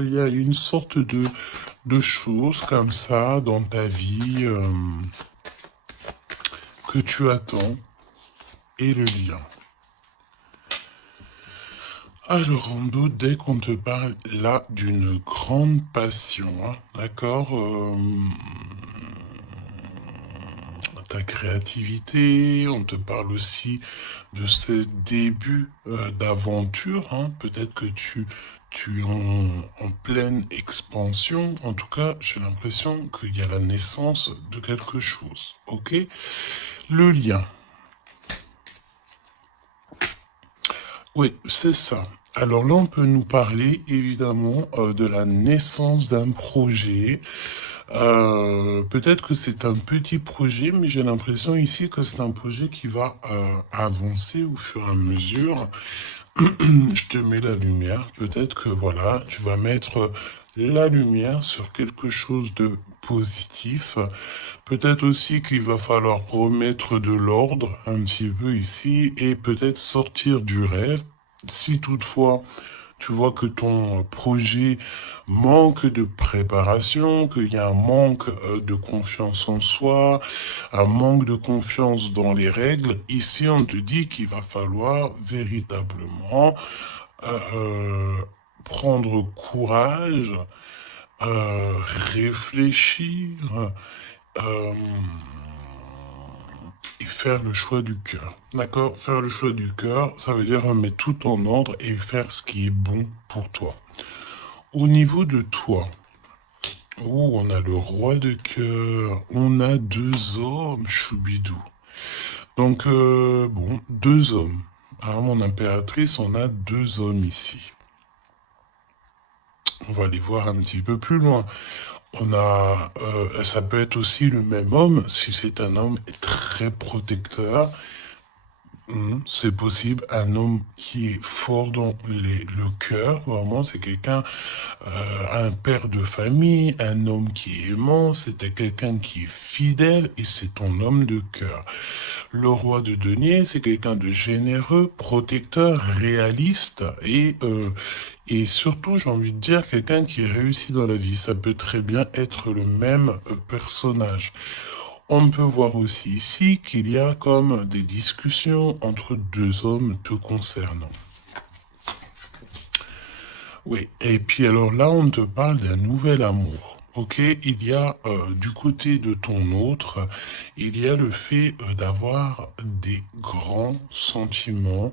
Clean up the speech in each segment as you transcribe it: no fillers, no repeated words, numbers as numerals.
Il y a une sorte de choses comme ça dans ta vie que tu attends et le lien. Alors, en doute, dès qu'on te parle là d'une grande passion, hein, d'accord, ta créativité, on te parle aussi de ce début d'aventure, hein, peut-être que tu es en pleine expansion, en tout cas, j'ai l'impression qu'il y a la naissance de quelque chose, ok? Le lien, oui, c'est ça. Alors là, on peut nous parler évidemment de la naissance d'un projet. Peut-être que c'est un petit projet, mais j'ai l'impression ici que c'est un projet qui va avancer au fur et à mesure. Je te mets la lumière. Peut-être que voilà, tu vas mettre la lumière sur quelque chose de positif. Peut-être aussi qu'il va falloir remettre de l'ordre un petit peu ici et peut-être sortir du rêve. Si toutefois tu vois que ton projet manque de préparation, qu'il y a un manque de confiance en soi, un manque de confiance dans les règles, ici on te dit qu'il va falloir véritablement euh, prendre courage, réfléchir, euh, et faire le choix du cœur. D'accord? Faire le choix du cœur, ça veut dire mettre tout en ordre et faire ce qui est bon pour toi. Au niveau de toi, oh, on a le roi de cœur, on a deux hommes, choubidou. Donc, bon, deux hommes. Ah, mon impératrice, on a deux hommes ici. On va aller voir un petit peu plus loin. On a, ça peut être aussi le même homme, si c'est un homme très protecteur. C'est possible, un homme qui est fort dans le cœur, vraiment, c'est quelqu'un, un père de famille, un homme qui est aimant, c'était quelqu'un qui est fidèle et c'est ton homme de cœur. Le roi de denier, c'est quelqu'un de généreux, protecteur, réaliste et surtout, j'ai envie de dire, quelqu'un qui réussit dans la vie. Ça peut très bien être le même personnage. On peut voir aussi ici qu'il y a comme des discussions entre deux hommes te concernant. Oui, et puis alors là, on te parle d'un nouvel amour. Ok, il y a du côté de ton autre, il y a le fait d'avoir des grands sentiments.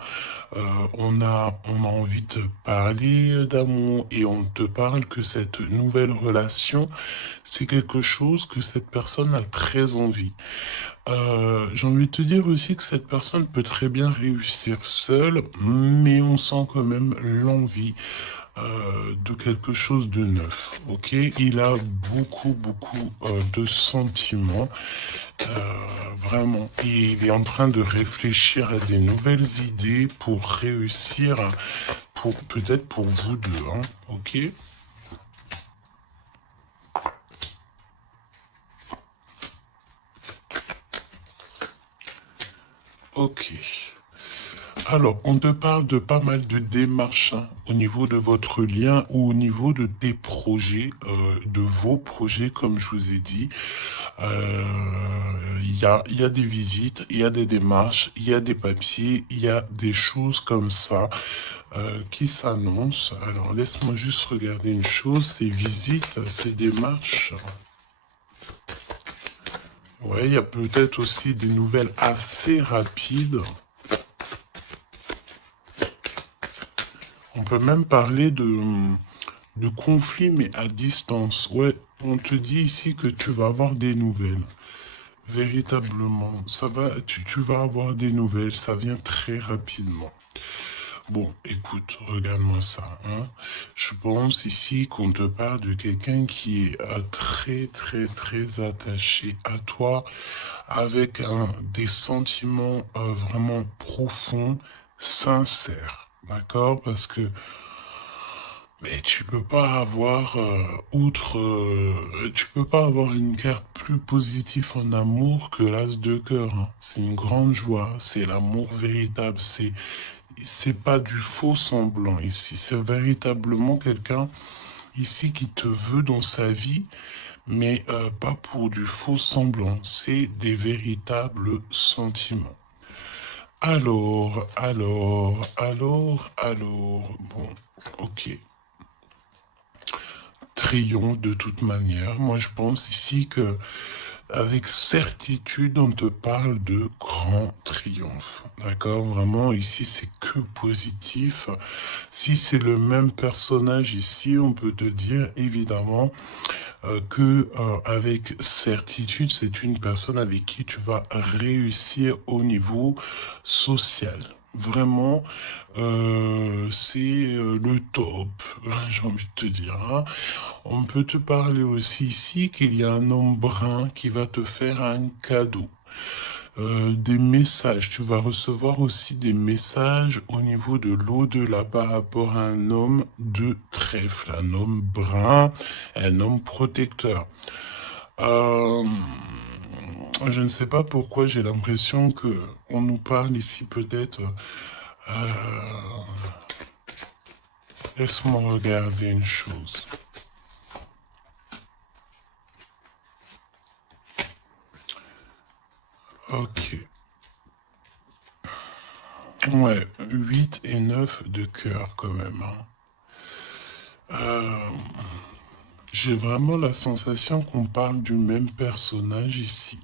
On a envie de parler d'amour et on te parle que cette nouvelle relation, c'est quelque chose que cette personne a très envie. J'ai envie de te dire aussi que cette personne peut très bien réussir seule, mais on sent quand même l'envie de quelque chose de neuf. Ok, il a beaucoup de sentiments, vraiment. Et il est en train de réfléchir à des nouvelles idées pour réussir, pour peut-être pour vous deux. Hein, ok. Ok. Alors, on te parle de pas mal de démarches hein, au niveau de votre lien ou au niveau de tes projets, de vos projets, comme je vous ai dit. Il y a des visites, il y a des démarches, il y a des papiers, il y a des choses comme ça qui s'annoncent. Alors, laisse-moi juste regarder une chose, ces visites, ces démarches. Ouais, il y a peut-être aussi des nouvelles assez rapides. On peut même parler de conflit, mais à distance. Ouais, on te dit ici que tu vas avoir des nouvelles. Véritablement, tu vas avoir des nouvelles, ça vient très rapidement. Bon, écoute, regarde-moi ça. Hein. Je pense ici qu'on te parle de quelqu'un qui est très attaché à toi, avec des sentiments vraiment profonds, sincères. D'accord? Parce que mais tu peux pas avoir, tu peux pas avoir une carte plus positive en amour que l'as de cœur. Hein. C'est une grande joie, c'est l'amour véritable, c'est pas du faux semblant ici, c'est véritablement quelqu'un, ici qui te veut dans sa vie, mais pas pour du faux semblant, c'est des véritables sentiments. Alors, bon, ok. Triomphe de toute manière. Moi, je pense ici que avec certitude, on te parle de grand triomphe. D'accord? Vraiment, ici, c'est que positif. Si c'est le même personnage ici, on peut te dire, évidemment, que avec certitude, c'est une personne avec qui tu vas réussir au niveau social. Vraiment, c'est le top, j'ai envie de te dire. Hein. On peut te parler aussi ici qu'il y a un homme brun qui va te faire un cadeau. Des messages, tu vas recevoir aussi des messages au niveau de l'au-delà par rapport à un homme de trèfle, un homme brun, un homme protecteur. Euh, je ne sais pas pourquoi j'ai l'impression que on nous parle ici peut-être. euh, Laisse-moi regarder une chose. Ok. Ouais, 8 et 9 de cœur quand même. Hein. J'ai vraiment la sensation qu'on parle du même personnage ici.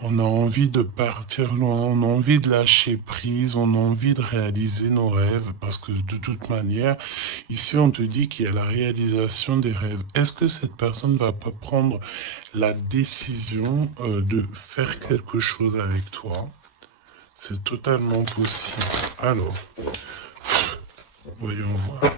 On a envie de partir loin, on a envie de lâcher prise, on a envie de réaliser nos rêves, parce que de toute manière, ici on te dit qu'il y a la réalisation des rêves. Est-ce que cette personne va pas prendre la décision de faire quelque chose avec toi? C'est totalement possible. Alors, voyons voir.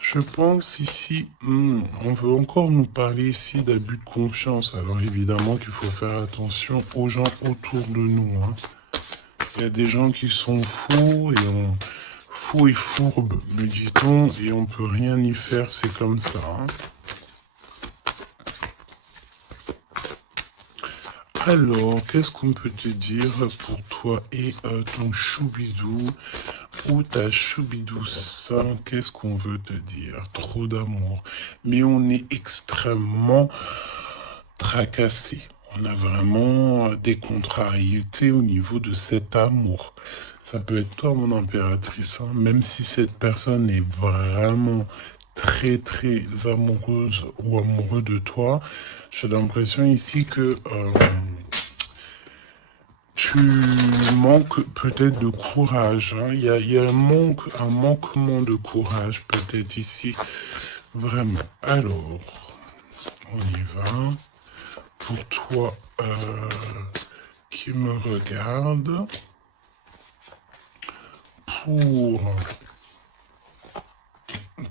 Je pense ici, on veut encore nous parler ici d'abus de confiance. Alors évidemment qu'il faut faire attention aux gens autour de nous. Hein. Il y a des gens qui sont fous et fourbes, me dit-on, et on peut rien y faire, c'est comme ça. Hein. Alors, qu'est-ce qu'on peut te dire pour toi et ton choubidou ou ta choubidouce? Qu'est-ce qu'on veut te dire? Trop d'amour. Mais on est extrêmement tracassé. On a vraiment des contrariétés au niveau de cet amour. Ça peut être toi, mon impératrice, hein, même si cette personne est vraiment très très amoureuse ou amoureux de toi. J'ai l'impression ici que tu manques peut-être de courage. Hein. Il y a un manquement de courage peut-être ici. Vraiment. Alors, on y va. Pour toi qui me regarde, pour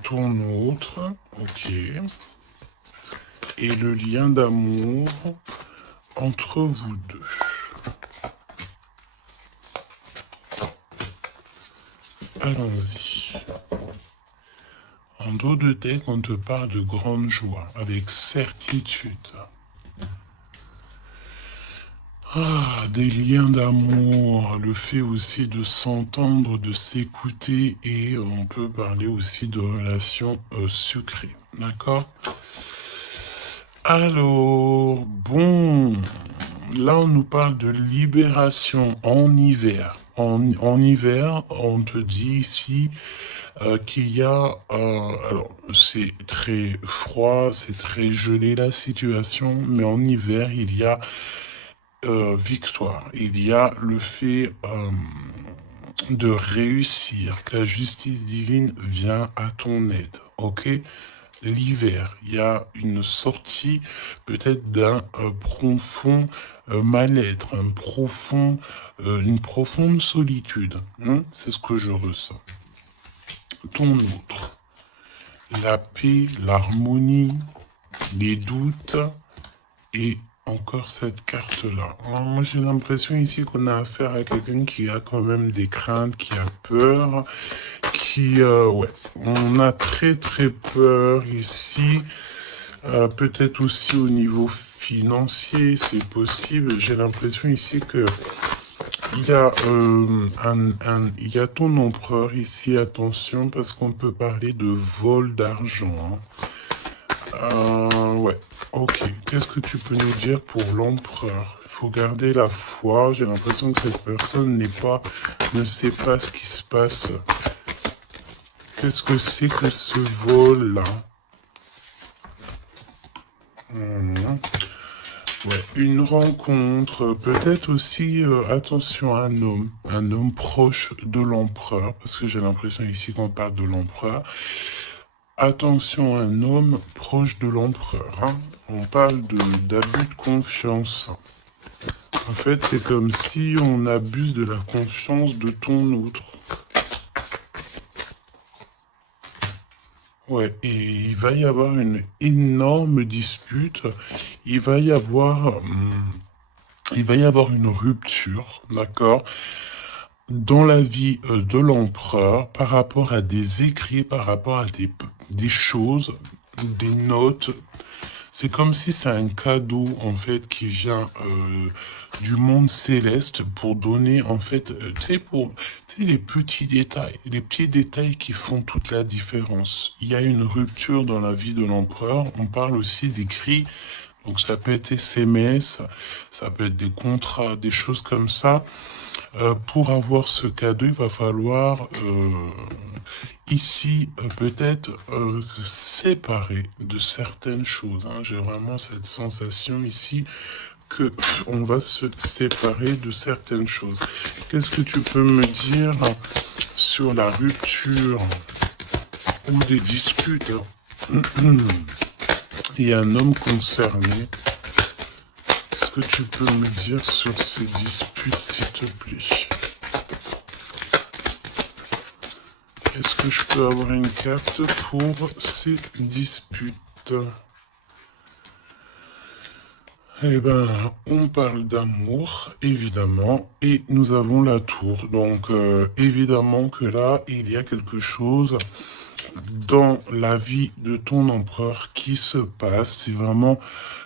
ton autre, ok, et le lien d'amour entre vous deux. Allons-y. En dos de tête, on te parle de grande joie, avec certitude. Ah, des liens d'amour, le fait aussi de s'entendre, de s'écouter, et on peut parler aussi de relations sucrées. D'accord? Alors, bon, là on nous parle de libération en hiver. En hiver, on te dit ici qu'il y a, alors c'est très froid, c'est très gelé la situation, mais en hiver il y a victoire, il y a le fait de réussir, que la justice divine vient à ton aide, ok? L'hiver, il y a une sortie peut-être d'un profond mal-être, une profonde solitude. Hein. C'est ce que je ressens. Ton autre, la paix, l'harmonie, les doutes et encore cette carte-là. Moi, j'ai l'impression ici qu'on a affaire à quelqu'un qui a quand même des craintes, qui a peur, ouais, on a très très peur ici. Peut-être aussi au niveau financier, c'est possible. J'ai l'impression ici que Il y a ton empereur ici, attention, parce qu'on peut parler de vol d'argent. Ouais, ok. Qu'est-ce que tu peux nous dire pour l'empereur? Il faut garder la foi. J'ai l'impression que cette personne ne sait pas ce qui se passe. Qu'est-ce que c'est que ce vol-là? Ouais, une rencontre, peut-être aussi, attention, un homme proche de l'empereur, parce que j'ai l'impression ici qu'on parle de l'empereur. Attention, un homme proche de l'empereur, hein. On parle d'abus de confiance. En fait, c'est comme si on abuse de la confiance de ton autre. Ouais, et il va y avoir une énorme dispute. Il va y avoir, il va y avoir une rupture, d'accord, dans la vie de l'empereur par rapport à des écrits, par rapport à des choses, des notes. C'est comme si c'est un cadeau en fait qui vient du monde céleste pour donner en fait, tu sais, les petits détails qui font toute la différence. Il y a une rupture dans la vie de l'empereur. On parle aussi d'écrits, donc ça peut être SMS, ça peut être des contrats, des choses comme ça. Pour avoir ce cadeau, il va falloir ici peut-être se séparer de certaines choses, hein. J'ai vraiment cette sensation ici que on va se séparer de certaines choses. Qu'est-ce que tu peux me dire sur la rupture ou des disputes? Il y a un homme concerné. Qu'est-ce que tu peux me dire sur ces disputes, s'il te plaît? Est-ce que je peux avoir une carte pour ces disputes? Eh ben, on parle d'amour, évidemment, et nous avons la tour. Donc, évidemment que là, il y a quelque chose dans la vie de ton empereur qui se passe. C'est vraiment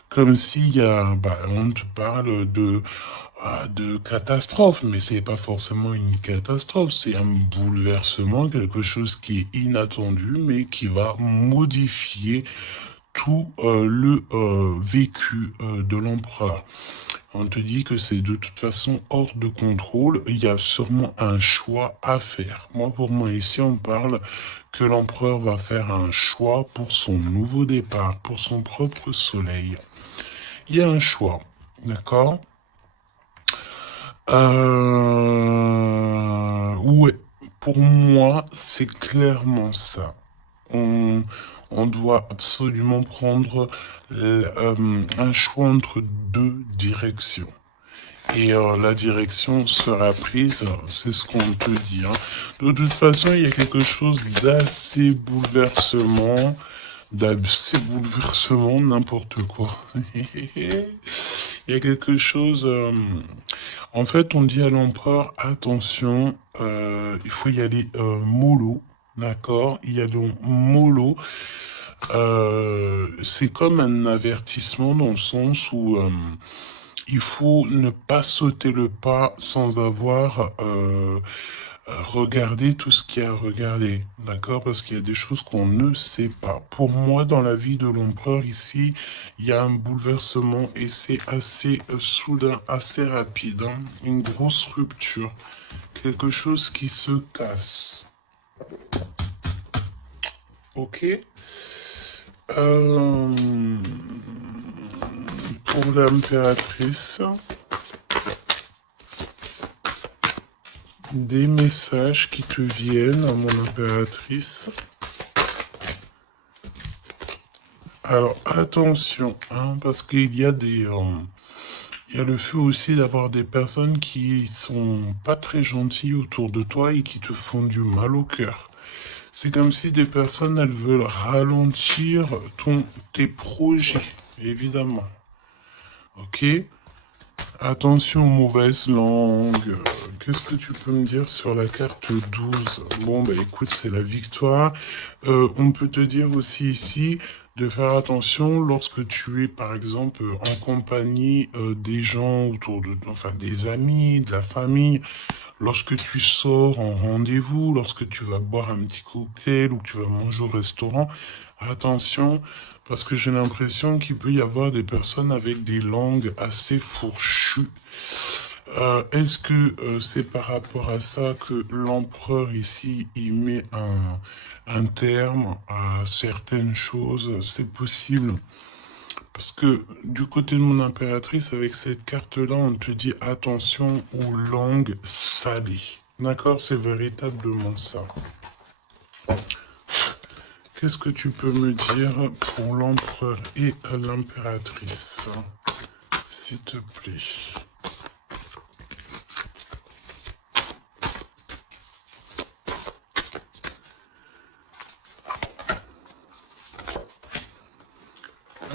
comme s'il y a, on te parle de catastrophe, mais c'est pas forcément une catastrophe, c'est un bouleversement, quelque chose qui est inattendu, mais qui va modifier tout le vécu de l'empereur. On te dit que c'est de toute façon hors de contrôle, il y a sûrement un choix à faire. Moi, pour moi, ici, on parle que l'empereur va faire un choix pour son nouveau départ, pour son propre soleil. Il y a un choix, d'accord? Ouais, pour moi, c'est clairement ça. On, on doit absolument prendre un choix entre deux directions. Et la direction sera prise, c'est ce qu'on te dit, hein. De toute façon, il y a quelque chose d'assez bouleversement, n'importe quoi. Il y a quelque chose. En fait, on dit à l'empereur, attention, il faut y aller mollo, d'accord? Il y a donc mollo. C'est comme un avertissement dans le sens où il faut ne pas sauter le pas sans avoir regardé tout ce qu'il y a à regarder, d'accord? Parce qu'il y a des choses qu'on ne sait pas. Pour moi, dans la vie de l'empereur ici, il y a un bouleversement et c'est assez soudain, assez rapide, hein. Une grosse rupture, quelque chose qui se casse. Ok? Euh, pour l'impératrice, des messages qui te viennent à mon impératrice. Alors attention, hein, parce qu'il y a il y a le fait aussi d'avoir des personnes qui sont pas très gentilles autour de toi et qui te font du mal au cœur. C'est comme si des personnes, elles veulent ralentir tes projets, évidemment. Ok? Attention aux mauvaises langues. Qu'est-ce que tu peux me dire sur la carte 12? Bon, bah écoute, c'est la victoire. On peut te dire aussi ici de faire attention lorsque tu es, par exemple, en compagnie des gens autour de toi, enfin des amis, de la famille. Lorsque tu sors en rendez-vous, lorsque tu vas boire un petit cocktail ou que tu vas manger au restaurant, attention, parce que j'ai l'impression qu'il peut y avoir des personnes avec des langues assez fourchues. Est-ce que c'est par rapport à ça que l'empereur ici, il met un terme à certaines choses? C'est possible. Parce que du côté de mon impératrice, avec cette carte-là, on te dit attention aux langues salées. D'accord? C'est véritablement ça. Qu'est-ce que tu peux me dire pour l'empereur et l'impératrice, s'il te plaît?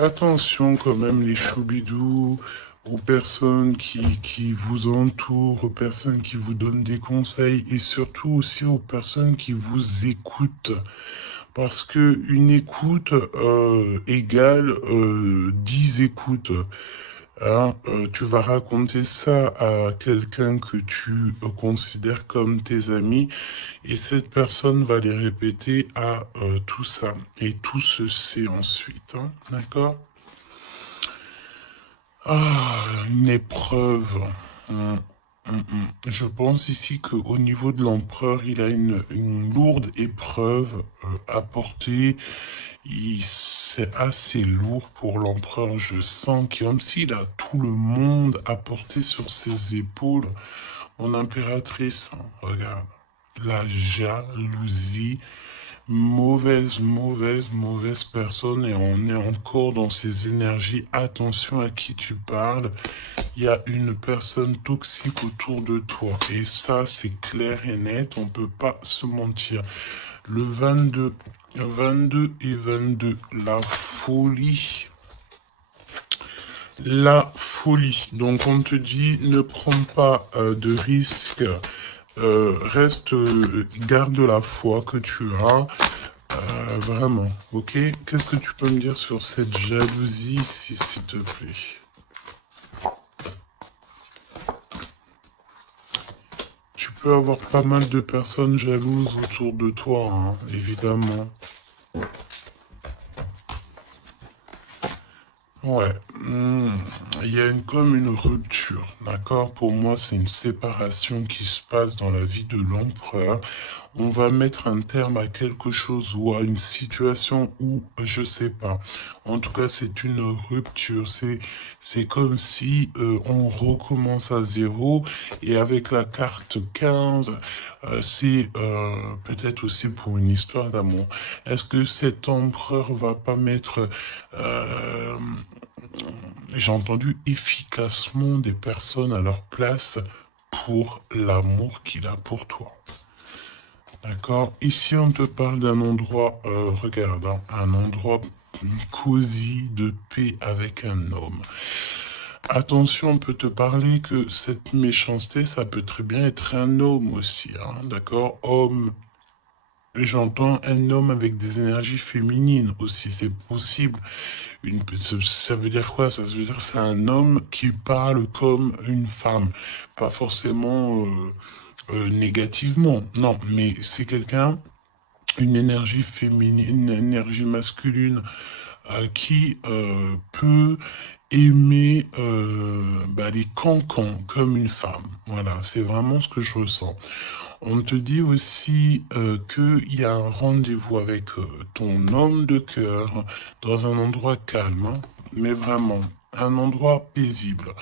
Attention quand même les choubidous, aux personnes qui vous entourent, aux personnes qui vous donnent des conseils et surtout aussi aux personnes qui vous écoutent. Parce que une écoute égale 10 écoutes. Hein, tu vas raconter ça à quelqu'un que tu considères comme tes amis et cette personne va les répéter à tout ça. Et tout se sait ensuite. Hein, d'accord? Ah, une épreuve. Hum, Je pense ici qu'au niveau de l'empereur, il a une lourde épreuve à porter. C'est assez lourd pour l'empereur. Je sens comme s'il a tout le monde à porter sur ses épaules. Mon impératrice, hein, regarde, la jalousie. Mauvaise personne et on est encore dans ces énergies. Attention à qui tu parles. Il y a une personne toxique autour de toi. Et ça, c'est clair et net. On ne peut pas se mentir. Le 22 et 22, la folie. La folie. Donc on te dit, ne prends pas de risques. Garde la foi que tu as. Vraiment, ok? Qu'est-ce que tu peux me dire sur cette jalousie ici, s'il te plaît? Tu peux avoir pas mal de personnes jalouses autour de toi, hein, évidemment. Ouais, il y a comme une rupture, d'accord? Pour moi, c'est une séparation qui se passe dans la vie de l'empereur. On va mettre un terme à quelque chose ou à une situation où, je sais pas. En tout cas, c'est une rupture. C'est comme si on recommence à zéro. Et avec la carte 15, c'est peut-être aussi pour une histoire d'amour. Est-ce que cet empereur va pas mettre euh, j'ai entendu efficacement des personnes à leur place pour l'amour qu'il a pour toi. D'accord? Ici, on te parle d'un endroit, regarde, hein, un endroit cosy de paix avec un homme. Attention, on peut te parler que cette méchanceté, ça peut très bien être un homme aussi, hein, d'accord? Homme, j'entends un homme avec des énergies féminines aussi, c'est possible. Ça veut dire quoi? Ça veut dire que c'est un homme qui parle comme une femme. Pas forcément négativement, non, mais c'est quelqu'un, une énergie féminine, une énergie masculine qui peut aimer les cancans comme une femme. Voilà, c'est vraiment ce que je ressens. On te dit aussi qu'il y a un rendez-vous avec ton homme de cœur dans un endroit calme, hein, mais vraiment un endroit paisible.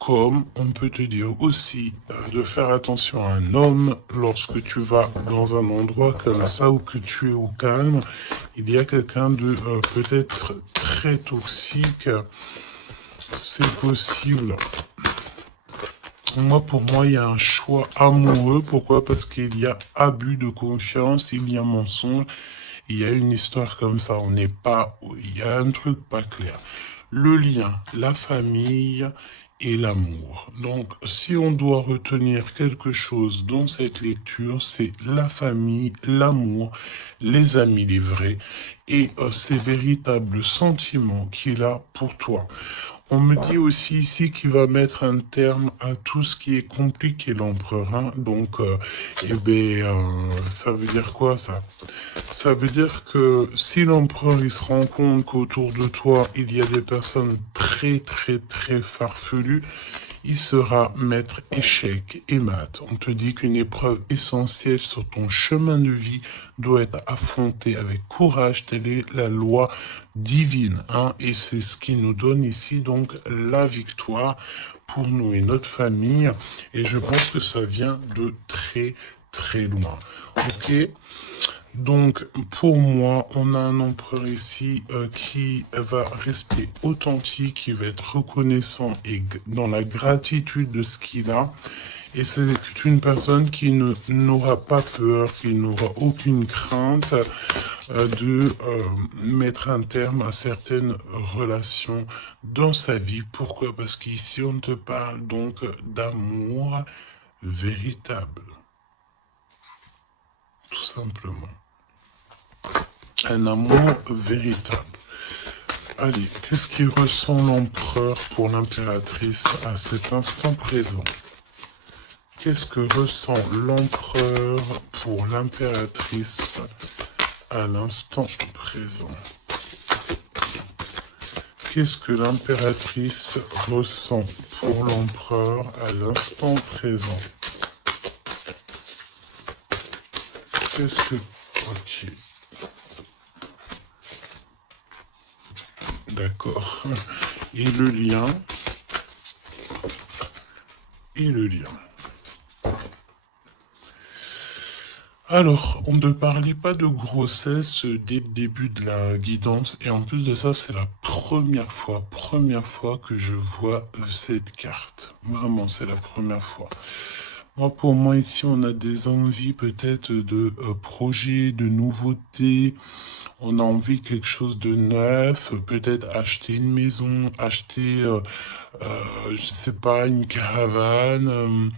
Comme on peut te dire aussi de faire attention à un homme lorsque tu vas dans un endroit comme ça où que tu es au calme, il y a quelqu'un de peut-être très toxique, c'est possible. Pour moi, il y a un choix amoureux. Pourquoi? Parce qu'il y a abus de confiance, il y a mensonge, il y a une histoire comme ça. On n'est pas, il y a un truc pas clair. Le lien, la famille, et l'amour. Donc, si on doit retenir quelque chose dans cette lecture, c'est la famille, l'amour, les amis, les vrais, et ces véritables sentiments qu'il a pour toi. On me dit aussi ici qu'il va mettre un terme à tout ce qui est compliqué, l'empereur. Hein. Donc, ça veut dire quoi ça? Ça veut dire que si l'empereur il se rend compte qu'autour de toi il y a des personnes très très très farfelues, il sera maître échec et mat. On te dit qu'une épreuve essentielle sur ton chemin de vie doit être affrontée avec courage. Telle est la loi divine. Hein, et c'est ce qui nous donne ici donc la victoire pour nous et notre famille. Et je pense que ça vient de très très loin. Ok? Donc, pour moi, on a un empereur ici qui va rester authentique, qui va être reconnaissant et dans la gratitude de ce qu'il a. Et c'est une personne qui n'aura pas peur, qui n'aura aucune crainte de mettre un terme à certaines relations dans sa vie. Pourquoi? Parce qu'ici, on te parle donc d'amour véritable, tout simplement. Un amour véritable. Allez, qu'est-ce qui ressent l'empereur pour l'impératrice à cet instant présent? Qu'est-ce que ressent l'empereur pour l'impératrice à l'instant présent? Qu'est-ce que l'impératrice ressent pour l'empereur à l'instant présent? Qu'est-ce que... Ok. D'accord. Et le lien? Et le lien. Alors, on ne parlait pas de grossesse dès le début de la guidance. Et en plus de ça, c'est la première fois que je vois cette carte. Vraiment, c'est la première fois. Moi, pour moi, ici, on a des envies peut-être de projets, de nouveautés. On a envie de quelque chose de neuf, peut-être acheter une maison, acheter, je sais pas, une caravane,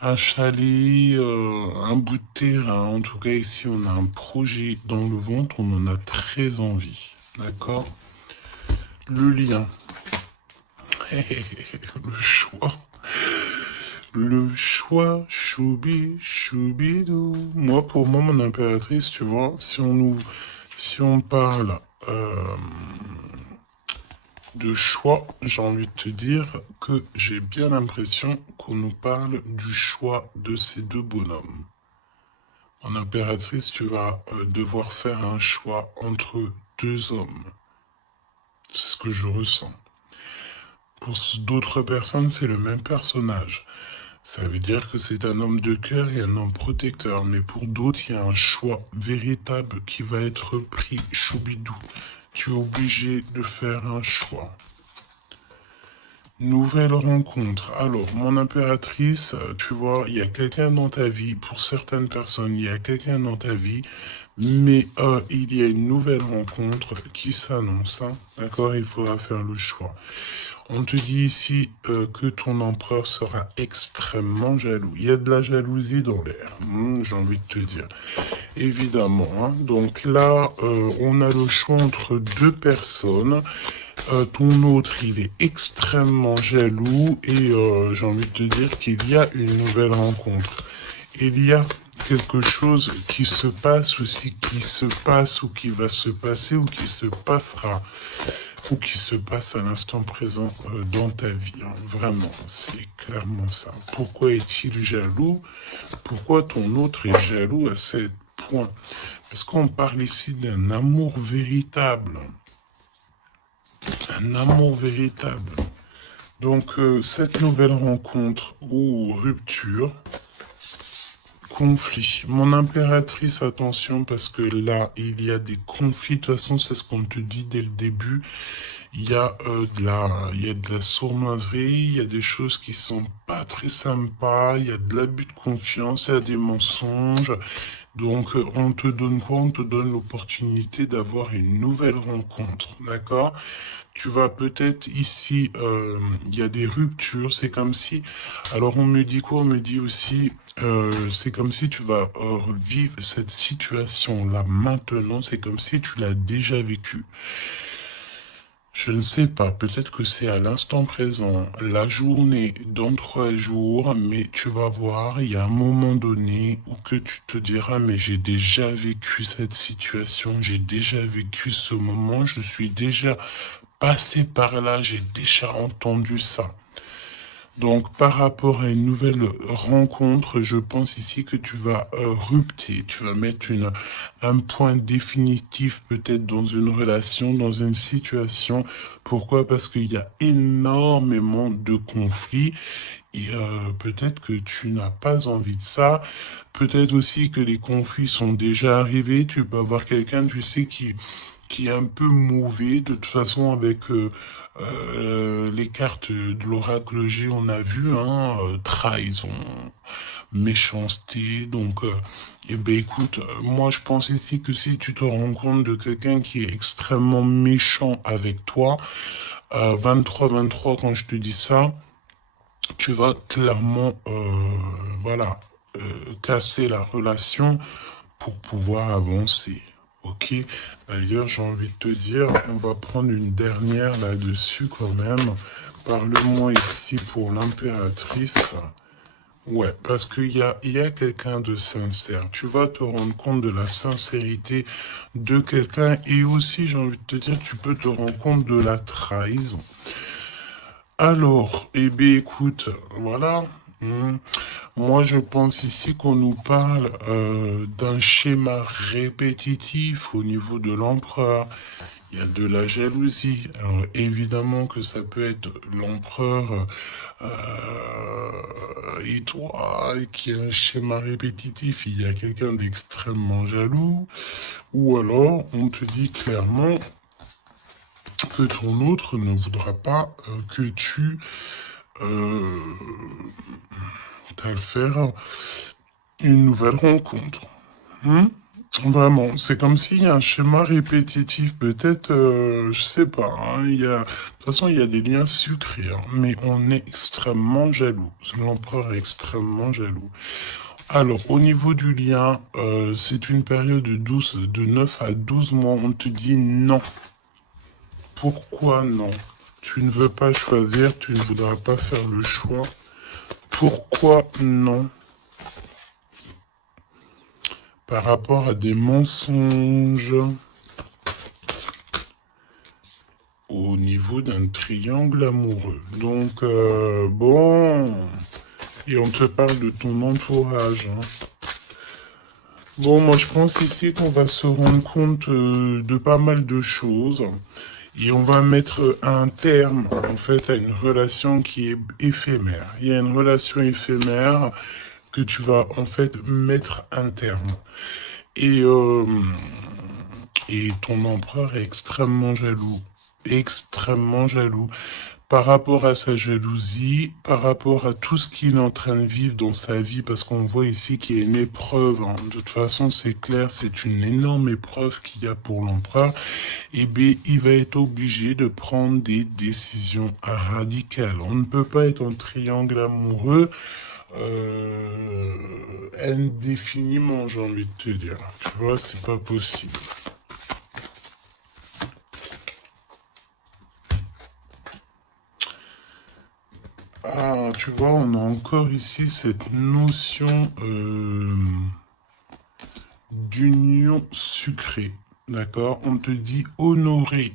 un chalet, un bout de terrain. En tout cas, ici, on a un projet dans le ventre, on en a très envie. D'accord? Le lien. Le choix. Le choix, choubi, choubidou. Moi, pour moi, mon impératrice, tu vois, si on parle de choix, j'ai envie de te dire que j'ai bien l'impression qu'on nous parle du choix de ces deux bonhommes. En impératrice, tu vas devoir faire un choix entre deux hommes. C'est ce que je ressens. Pour d'autres personnes, c'est le même personnage. Ça veut dire que c'est un homme de cœur et un homme protecteur. Mais pour d'autres, il y a un choix véritable qui va être pris. Choubidou, tu es obligé de faire un choix. Nouvelle rencontre. Alors, mon impératrice, tu vois, il y a quelqu'un dans ta vie. Pour certaines personnes, il y a quelqu'un dans ta vie. Mais il y a une nouvelle rencontre qui s'annonce. Hein, d'accord? Il faudra faire le choix. On te dit ici que ton empereur sera extrêmement jaloux. Il y a de la jalousie dans l'air, j'ai envie de te dire. Évidemment. Hein. Donc là, on a le choix entre deux personnes. Ton autre, il est extrêmement jaloux et j'ai envie de te dire qu'il y a une nouvelle rencontre. Il y a quelque chose qui se passe aussi, qui se passe ou qui va se passer ou qui se passera ou qui se passe à l'instant présent dans ta vie. Hein. Vraiment, c'est clairement ça. Pourquoi est-il jaloux? Pourquoi ton autre est jaloux à ce point? Parce qu'on parle ici d'un amour véritable. Un amour véritable. Donc, cette nouvelle rencontre ou rupture, conflit. Mon impératrice, attention, parce que là, il y a des conflits. De toute façon, c'est ce qu'on te dit dès le début. Il y a de la sournoiserie, il y a des choses qui sont pas très sympas, il y a de l'abus de confiance, il y a des mensonges, Donc, on te donne quoi? On te donne l'opportunité d'avoir une nouvelle rencontre, d'accord? Tu vas peut-être ici, il y a des ruptures, c'est comme si, alors on me dit quoi? On me dit aussi, c'est comme si tu vas vivre cette situation-là maintenant, c'est comme si tu l'as déjà vécue. Je ne sais pas, peut-être que c'est à l'instant présent, la journée, dans 3 jours, mais tu vas voir, il y a un moment donné où que tu te diras, mais j'ai déjà vécu cette situation, j'ai déjà vécu ce moment, je suis déjà passé par là, j'ai déjà entendu ça. Donc, par rapport à une nouvelle rencontre, je pense ici que tu vas rupter, tu vas mettre un point définitif peut-être dans une relation, dans une situation. Pourquoi? Parce qu'il y a énormément de conflits et peut-être que tu n'as pas envie de ça. Peut-être aussi que les conflits sont déjà arrivés. Tu peux avoir quelqu'un, tu sais, qui est un peu mauvais. De toute façon, avec les cartes de l'oracle G, on a vu, hein, trahison, méchanceté. Donc, eh ben, écoute, moi, je pense ici que si tu te rends compte de quelqu'un qui est extrêmement méchant avec toi, 23-23, quand je te dis ça, tu vas clairement, voilà, casser la relation pour pouvoir avancer. Ok? D'ailleurs, j'ai envie de te dire, on va prendre une dernière là-dessus quand même. Parle-moi ici pour l'impératrice. Ouais, parce qu'il y a quelqu'un de sincère. Tu vas te rendre compte de la sincérité de quelqu'un et aussi, j'ai envie de te dire, tu peux te rendre compte de la trahison. Alors, eh bien, écoute, voilà. Moi, je pense ici qu'on nous parle d'un schéma répétitif au niveau de l'empereur. Il y a de la jalousie. Alors, évidemment que ça peut être l'empereur et toi qui a un schéma répétitif. Il y a quelqu'un d'extrêmement jaloux. Ou alors, on te dit clairement que ton autre ne voudra pas que tu le faire une nouvelle rencontre. Hmm. Vraiment, c'est comme s'il y a un schéma répétitif, peut-être, je sais pas, hein, de toute façon, il y a des liens sucrés, hein, mais on est extrêmement jaloux. L'empereur est extrêmement jaloux. Alors, au niveau du lien, c'est une période de 9 à 12 mois, on te dit non. Pourquoi non? Tu ne veux pas choisir, tu ne voudras pas faire le choix. Pourquoi non? Par rapport à des mensonges au niveau d'un triangle amoureux. Donc, bon, et on te parle de ton entourage. Hein. Bon, moi je pense ici qu'on va se rendre compte de pas mal de choses. Et on va mettre un terme, en fait, à une relation qui est éphémère. Il y a une relation éphémère que tu vas, en fait, mettre un terme. Et, euh, et ton empereur est extrêmement jaloux. Extrêmement jaloux. Par rapport à sa jalousie, par rapport à tout ce qu'il est en train de vivre dans sa vie, parce qu'on voit ici qu'il y a une épreuve. Hein. De toute façon, c'est clair, c'est une énorme épreuve qu'il y a pour l'empereur. Eh bien, il va être obligé de prendre des décisions radicales. On ne peut pas être en triangle amoureux indéfiniment, j'ai envie de te dire. Tu vois, c'est pas possible. Ah, tu vois, on a encore ici cette notion d'union sucrée. D'accord? On te dit honorer.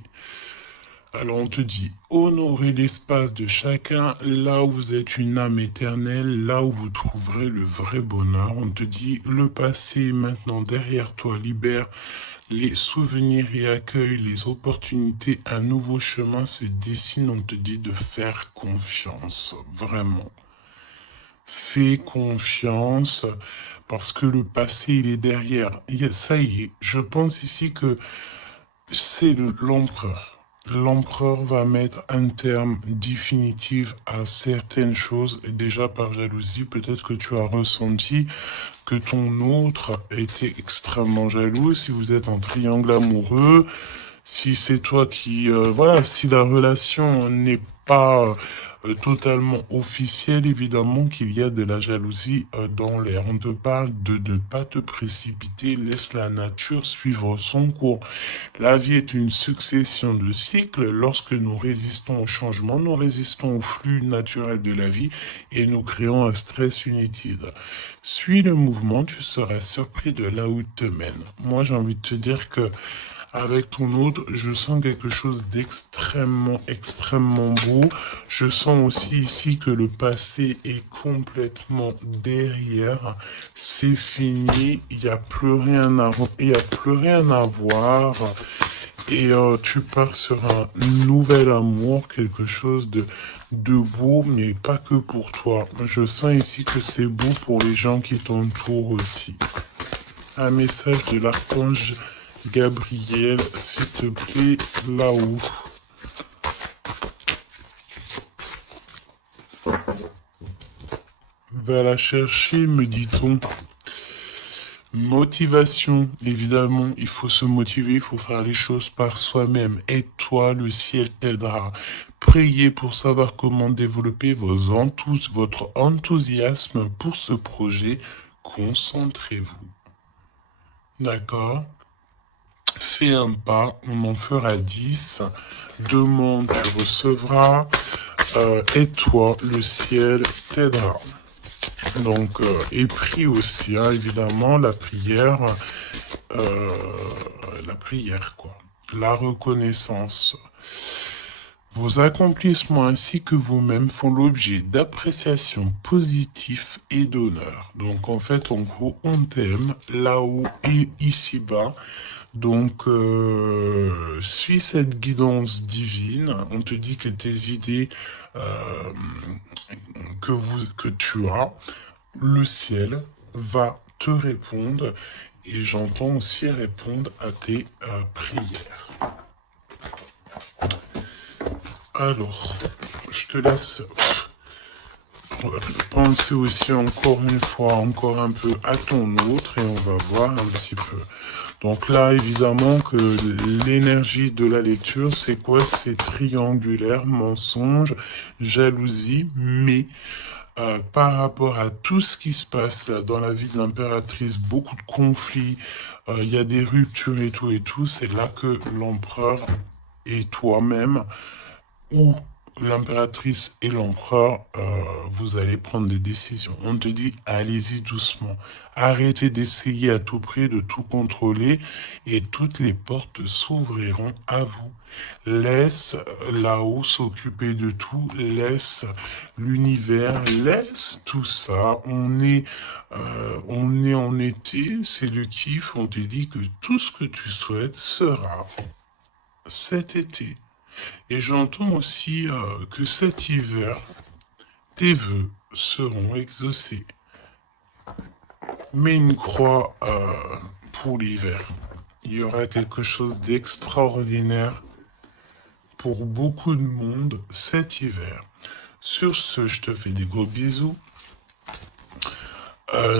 Alors on te dit honorer l'espace de chacun, là où vous êtes une âme éternelle, là où vous trouverez le vrai bonheur. On te dit le passé est maintenant derrière toi, libère les souvenirs et accueille les opportunités. Un nouveau chemin se dessine, on te dit de faire confiance, vraiment. Fais confiance parce que le passé, il est derrière. Ça y est, je pense ici que c'est l'empereur. l'empereur va mettre un terme définitif à certaines choses. Et déjà par jalousie, peut-être que tu as ressenti que ton autre était extrêmement jaloux. Si vous êtes en triangle amoureux, si c'est toi qui, voilà, si la relation n'est pas totalement officielle, évidemment qu'il y a de la jalousie dans l'air. On te parle de ne pas te précipiter, laisse la nature suivre son cours. La vie est une succession de cycles. Lorsque nous résistons au changement, nous résistons au flux naturel de la vie et nous créons un stress inutile. Suis le mouvement, tu seras surpris de là où il te mène. Moi, j'ai envie de te dire que avec ton autre, je sens quelque chose d'extrêmement, extrêmement beau. Je sens aussi ici que le passé est complètement derrière. C'est fini. Il n'y a plus rien à, il y a plus rien à voir. Et tu pars sur un nouvel amour, quelque chose de beau, mais pas que pour toi. Je sens ici que c'est beau pour les gens qui t'entourent aussi. Un message de l'archange Gabriel, s'il te plaît, là-haut. Va la chercher, me dit-on. Motivation, évidemment, il faut se motiver, il faut faire les choses par soi-même. Et toi, le ciel t'aidera. Priez pour savoir comment développer votre enthousiasme pour ce projet. Concentrez-vous. D'accord? Fais un pas, on en fera 10. Demande, tu recevras. Et toi, le ciel t'aidera. Donc, et prie aussi, hein, évidemment, la prière, quoi. La reconnaissance. Vos accomplissements ainsi que vous-même font l'objet d'appréciation positive et d'honneur. Donc, en fait, en gros, on t'aime là-haut et ici-bas. Donc, suis cette guidance divine. On te dit que tes idées que tu as, le ciel va te répondre et j'entends aussi répondre à tes prières. Alors, je te laisse penser aussi encore une fois, encore un peu à ton autre et on va voir un petit peu. Donc là, évidemment que l'énergie de la lecture, c'est quoi? C'est triangulaire, mensonge, jalousie, mais par rapport à tout ce qui se passe là dans la vie de l'impératrice, beaucoup de conflits, il y a des ruptures et tout, c'est là que l'empereur et toi-même, ou l'impératrice et l'empereur, vous allez prendre des décisions. On te dit, allez-y doucement. Arrêtez d'essayer à tout prix de tout contrôler et toutes les portes s'ouvriront à vous. Laisse là-haut s'occuper de tout, laisse l'univers, laisse tout ça. On est en été, c'est le kiff. On te dit que tout ce que tu souhaites sera cet été. Et j'entends aussi que cet hiver, tes vœux seront exaucés. Mets une croix pour l'hiver. Il y aura quelque chose d'extraordinaire pour beaucoup de monde cet hiver. Sur ce, je te fais des gros bisous.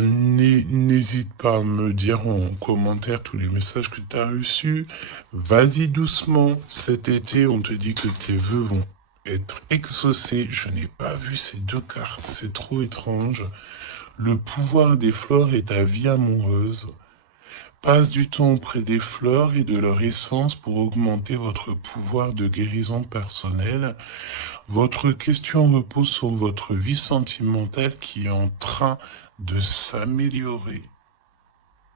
N'hésite pas à me dire en commentaire tous les messages que tu as reçus. Vas-y doucement. Cet été, on te dit que tes vœux vont être exaucés. Je n'ai pas vu ces deux cartes. C'est trop étrange. Le pouvoir des fleurs est ta vie amoureuse. Passe du temps auprès des fleurs et de leur essence pour augmenter votre pouvoir de guérison personnelle. Votre question repose sur votre vie sentimentale qui est en train de s'améliorer.